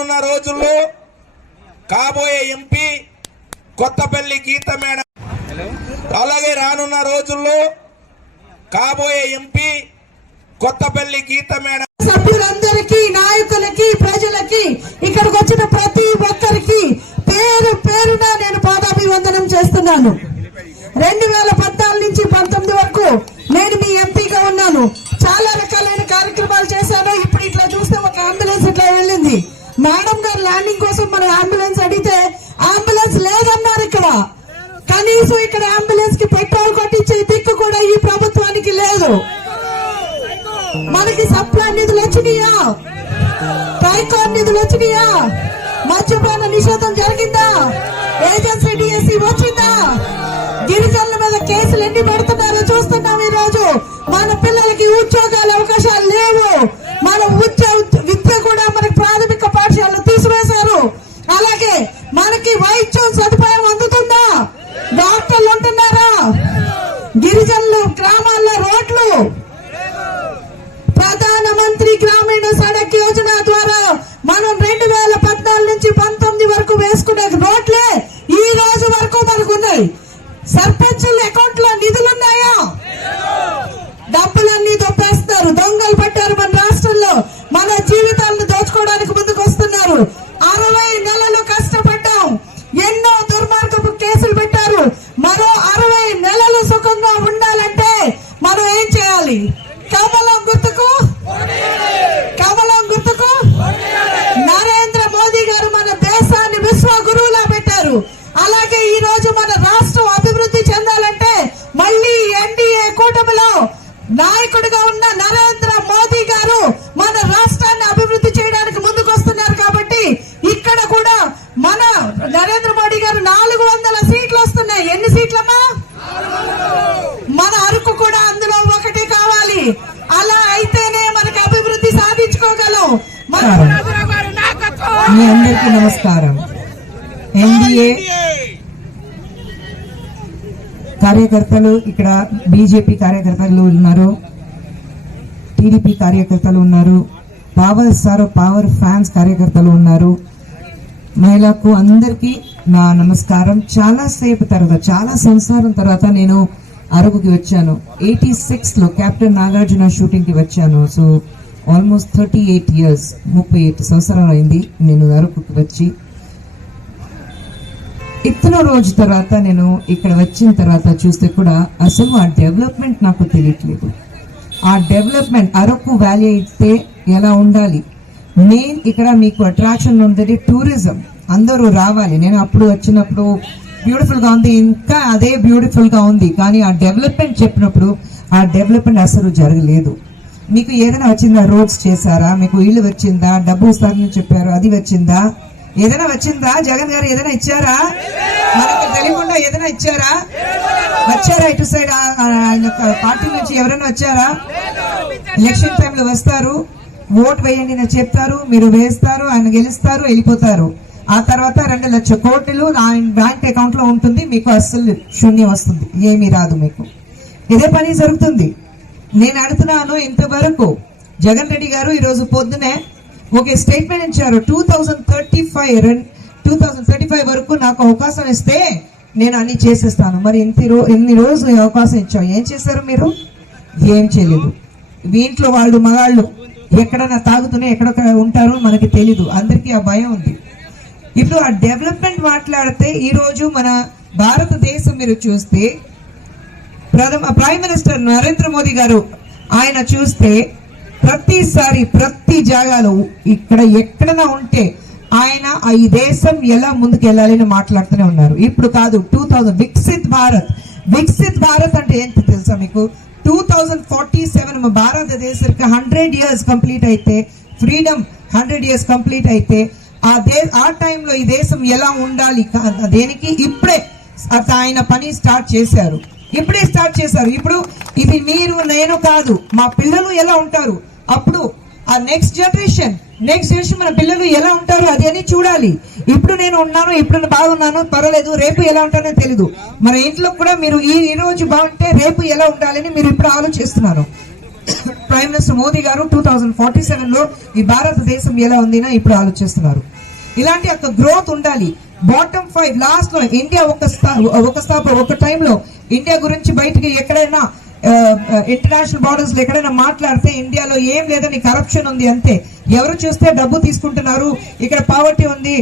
రానున్న రోజుల్లో కాబోయే ఎంపీ కొత్తపల్లి గీత మేడం, అలాగే రానున్న రోజుల్లో కాబోయే ఎంపీ కొత్తపల్లి గీత మేడం. సభ్యులందరికీ, నాయకులకి, ప్రజలకి, ఇక్కడికి వచ్చిన ప్రతి ఒక్కరికి పేరు పేరున నేను పాదాభివందనం చేస్తున్నాను. 2014 నుంచి 19 వరకు నేను మీ ఎంపీగా ఉన్నాను. చాలా రకాలైన కార్యక్రమాలు చేశాను. ఇప్పుడు ఇట్లా చూస్తే ఒక అంబులెన్స్ ఇట్లా వెళ్ళింది. మేడం గారు ల్యాండింగ్ కోసం మనం అంబులెన్స్ అడిగితే అంబులెన్స్ లేదన్నారు. ఇక్కడ కనీసం ఇక్కడ అంబులెన్స్ కి పెట్రోల్ కొట్టించే దిక్కు కూడా ఈ ప్రభుత్వానికి లేదు. మనకి సప్లై నిధులు వచ్చినాయా? ట్రైకార్ నిధులు వచ్చినాయా? మద్యపాన నిషేధం జరిగిందా? ఏజెన్సీ డిఎస్సి వచ్చిందా? గిరిజనుల మీద కేసులు ఎన్ని పెడుతున్నారో చూస్తున్నాం. ఈ రోజు మన పిల్లలకి ఉద్యోగాల అవకాశాలు లేవు. మన విద్య కూడా మనకి ప్రాథమిక పాఠశాలలో తీసివేశారు. అలాగే మనకి వైద్యం సదుపాయం అందుతుందా? డాక్టర్లు ఉంటున్నారా? గిరిజనులు గ్రామాల్లో రోడ్లు, ప్రధానమంత్రి గ్రామీణ సడక్ యోజన ద్వారా మనం 2014 నుంచి 19 వరకు వేసుకునే రోడ్లే ఈ రోజు వరకు మనకు ఉన్నాయి. సర్పంచుల అకౌంట్ లో నిధులున్నాయా? డబ్బులన్నీ దొప్పేస్తున్నారు. దొంగలు పట్టారు మన రాష్ట్రంలో. మన జీవితాలను దోచుకోవడానికి ముందుకు వస్తున్నారు. 60 నెలలు కష్టపడ్డాం. ఎన్నో దుర్మార్గపు కేసులు పెట్టారు. మరో 60 నెలలు సుఖంగా ఉండాలంటే మనం ఏం చేయాలి? కమలం గుర్తుకు, కమలం గుర్తుకు. నరేంద్ర మోదీ గారు మన దేశాన్ని విశ్వ గురువులా పెట్టారు. అలాగే ఈ రోజు మన రాష్ట్రం అభివృద్ధి చెందాలంటే మళ్ళీ ఎన్డీఏ కూటమిలో నాయకుడిగా ఉన్న నరేంద్ర మోదీ గారు మన రాష్ట్రాన్ని అభివృద్ధి చేయడానికి ముందుకు వస్తున్నారు. కాబట్టి ఇక్కడ కూడా మన నరేంద్ర మోడీ గారు 400 సీట్లు వస్తున్నాయి. ఎన్ని సీట్లమ్మా? మన అరకు కూడా అందులో ఒకటి కావాలి. అలా అయితేనే మనకి అభివృద్ధి సాధించుకోగలం. మీ అందరికీ నమస్కారం. ఎన్డీఏ కార్యకర్తలు, ఇక్కడ బీజేపీ కార్యకర్తలు ఉన్నారు, టీడీపీ కార్యకర్తలు ఉన్నారు, పవర్ ఫ్యాన్స్ కార్యకర్తలు ఉన్నారు. మహిళకు అందరికీ నా నమస్కారం. చాలా సేపు తర్వాత, చాలా సంవత్సరం తర్వాత నేను అరకుకి వచ్చాను. 86 లో కెప్టెన్ నాగార్జున షూటింగ్ కి వచ్చాను. సో ఆల్మోస్ట్ 38 years, 38 సంవత్సరాలు అయింది నేను అరకుకి వచ్చి. ఇతను రోజు తర్వాత నేను ఇక్కడ వచ్చిన తర్వాత చూస్తే కూడా అసలు ఆ డెవలప్మెంట్ నాకు తెలియట్లేదు. ఆ డెవలప్మెంట్ అరకు వ్యాలీ అయితే ఎలా ఉండాలి? మెయిన్ ఇక్కడ మీకు అట్రాక్షన్ ఉండేది టూరిజం. అందరూ రావాలి. నేను అప్పుడు వచ్చినప్పుడు బ్యూటిఫుల్ గా ఉంది, ఇంకా అదే బ్యూటిఫుల్ గా ఉంది. కానీ ఆ డెవలప్మెంట్ చెప్పినప్పుడు ఆ డెవలప్మెంట్ అసలు జరగలేదు. మీకు ఏదైనా వచ్చిందా? రోడ్స్ చేశారా? మీకు ఇల్లు వచ్చిందా? డబ్బు ఇస్తారని చెప్పారు, అది వచ్చిందా? ఏదైనా వచ్చిందా? జగన్ గారు ఏదైనా ఇచ్చారా? మనకు తెలియకుండా ఏదైనా ఇచ్చారా? వచ్చారా? ఇటు సైడ్ ఆయన పార్టీ నుంచి ఎవరైనా వచ్చారా? ఎలక్షన్ టైంలో వస్తారు, ఓట్ వేయండి అని చెప్తారు, మీరు వేస్తారు, ఆయన గెలుస్తారు, వెళ్ళిపోతారు. ఆ తర్వాత 2 లక్షల కోట్లు ఆయన బ్యాంక్ అకౌంట్ లో ఉంటుంది. మీకు అస్సలు శూన్యం వస్తుంది, ఏమీ రాదు. మీకు ఇదే పని జరుగుతుంది. నేను అడుగుతున్నాను, ఇంతవరకు జగన్ రెడ్డి గారు ఈ రోజు పొద్దునే ఒక స్టేట్మెంట్ ఇచ్చారు. 2035 వరకు నాకు అవకాశం ఇస్తే నేను అన్ని చేసేస్తాను. మరి ఎన్ని రోజులు అవకాశం ఇచ్చావు? ఏం చేశారు మీరు? ఏం చేయలేదు. వీంట్లో వాళ్ళు మగాళ్ళు ఎక్కడన్నా తాగుతూనే ఎక్కడొక్కడ ఉంటారో మనకి తెలీదు. అందరికీ ఆ భయం ఉంది. ఇప్పుడు ఆ డెవలప్మెంట్ మాట్లాడితే ఈ రోజు మన భారతదేశం మీరు చూస్తే ప్రైమ్ మినిస్టర్ నరేంద్ర మోదీ గారు ఆయన చూస్తే ప్రతిసారి ప్రతి జాగాలో ఇక్కడ ఎక్కడైనా ఉంటే ఆయన ఈ దేశం ఎలా ముందుకు వెళ్ళాలని మాట్లాడుతూనే ఉన్నారు. ఇప్పుడు కాదు, 2000 వికసిత్ భారత్ అంటే ఏంటి తెలుసా మీకు? 2047 భారతదేశానికి 100 years కంప్లీట్ అయితే, ఫ్రీడమ్ 100 years కంప్లీట్ అయితే ఆ టైంలో ఈ దేశం ఎలా ఉండాలి, దేనికి ఇప్పుడే ఆయన పని స్టార్ట్ చేశారు. ఇప్పుడు ఇది మీరు నేను కాదు, మా పిల్లలు ఎలా ఉంటారు, అప్పుడు ఆ నెక్స్ట్ జనరేషన్ మన పిల్లలు ఎలా ఉంటారు అది అని చూడాలి. ఇప్పుడు నేను ఉన్నాను, ఇప్పుడు బాగున్నాను, పర్వాలేదు, రేపు ఎలా ఉంటానో తెలీదు. మన ఇంట్లో కూడా మీరు ఈ రోజు బాగుంటే రేపు ఎలా ఉండాలని మీరు ఇప్పుడు ఆలోచిస్తున్నారు. ప్రైమ్ మినిస్టర్ మోదీ గారు 2047లో ఈ భారతదేశం ఎలా ఉందినా ఇప్పుడు ఆలోచిస్తున్నారు. ఇలాంటి ఒక గ్రోత్ ఉండాలి. బాటమ్ 5 లాస్ట్ లో ఇండియా ఒక టైంలో ఇండియా గురించి బయటికి ఎక్కడైనా ఇంటర్నేషనల్ బార్డర్స్ లో ఎక్కడైనా మాట్లాడితే ఇండియాలో ఏం లేదని కరప్షన్ ఉంది అంతే. ఎవరు చూస్తే డబ్బు తీసుకుంటున్నారు, ఇక్కడ పావర్టీ ఉంది.